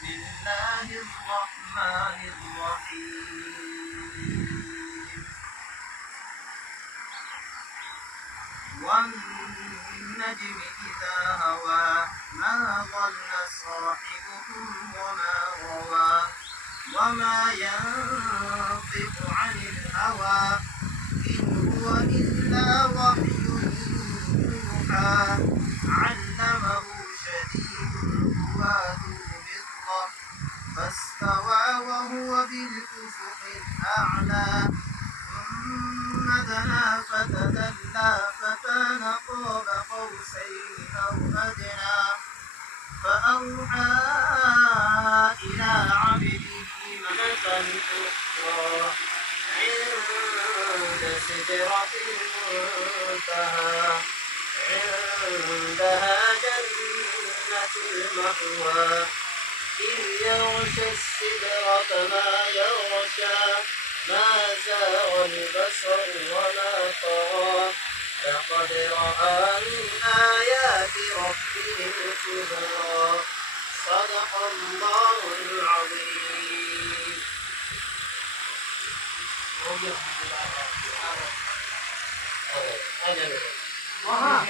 بسم الله الرحمن الرحيم والنجم إذا هوى ما ضل صاحبكم وما غوى وما ينطق عن الهوى إن هو إلا وحي يوحى علمه شديد القوى ذو مرة فاستوى وهو بالأفق الأعلى ثم دنا فتدلى فكان قاب قوسين أو أدنى فأوحى إلى عبده ما أوحى عند سدرة المنتهى عندها جنة المأوى إذ يغشى السدرة ما يغشى ما زاغ البصر وما طغى لقد رأى من آيات ربه الكبرى صدق الله العظيم. वहाँ